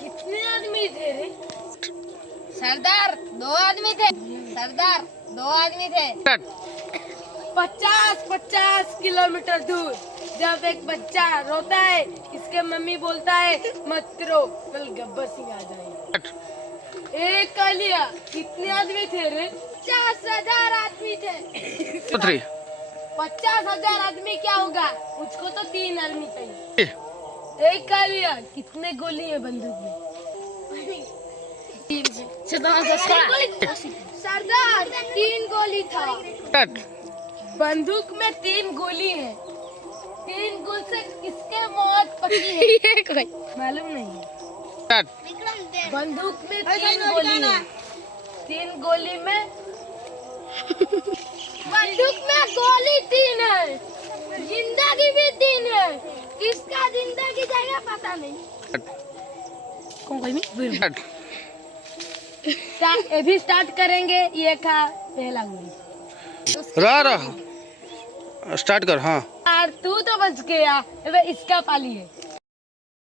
कितने आदमी थे रे? सरदार 2 आदमी थे। सरदार 2 आदमी थे। 50 किलोमीटर दूर जब एक बच्चा रोता है, इसके मम्मी बोलता है मत रो, कल गब्बर सिंह आ जाएंगे। एक का लिया। कितने आदमी थे रे? 50,000 आदमी थे। 50,000 आदमी क्या होगा? मुझको तो 3 आदमी चाहिए। एक का लिया। कितने गोली है बंदूक में? सरदार 3 गोली था। बंदूक में 3 गोली है। 3 गोली से किसके मौत पकी है? मालूम नहीं है। बंदूक में 3 गोली है। 3 गोली में बंदूक में गोली 3 है। जिंदगी भी 3 है। किसका जिंदगी जाएगा पता नहीं। अभी स्टार्ट करेंगे। ये का पहला गोली। रहा स्टार्ट कर। हाँ यार तू तो बच गया। इसका पाली है।